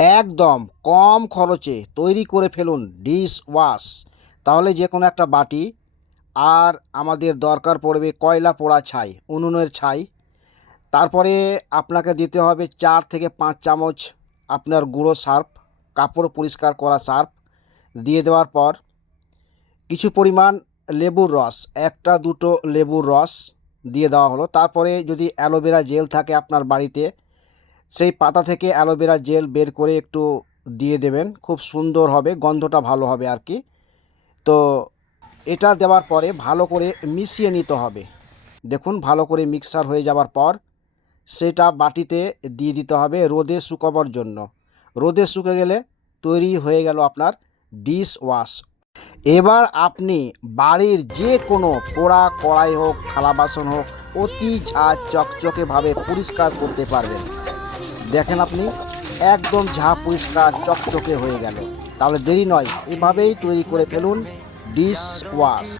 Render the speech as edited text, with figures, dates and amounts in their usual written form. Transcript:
একদম কম খরচে তৈরি করে ফেলুন ডিশ ওয়াশ। তাহলে যে কোনো একটা বাটি, আর আমাদের দরকার পড়বে কয়লা পোড়া ছাই, উনুনের ছাই। তারপরে আপনাকে দিতে হবে 4 থেকে 5 চামচ আপনার গুঁড়ো সার্ফ, কাপড় পরিষ্কার করা সার্ফ। দিয়ে দেওয়ার পর কিছু পরিমাণ লেবুর রস, 1-2 লেবুর রস দিয়ে দেওয়া হলো। তারপরে যদি অ্যালোভেরা জেল থাকে আপনার বাড়িতে, সেই পাতা থেকে অ্যালোভেরা জেল বের করে একটু দিয়ে দেবেন, খুব সুন্দর হবে, গন্ধটা ভালো হবে আর কি। তো এটা দেওয়ার পরে ভালো করে মিশিয়ে নিতে হবে। দেখুন ভালো করে মিক্সার হয়ে যাওয়ার পর সেটা বাটিতে দিয়ে দিতে হবে রোদে শুকাবার জন্য। রোদে শুকে গেলে তৈরি হয়ে গেল আপনার ডিশ ওয়াশ। এবার আপনি বাড়ির যে কোনো পোড়া কড়াই হোক, থালা বাসন হোক, অতি ঝাঁ চকচকেভাবে পরিষ্কার করতে পারবেন। দেখেন আপনি একদম ঝাঁ পরিষ্কার চকচকে হয়ে গেল। তাহলে দেরি নয়, এভাবেই তৈরি করে ফেলুন ডিশ ওয়াশ।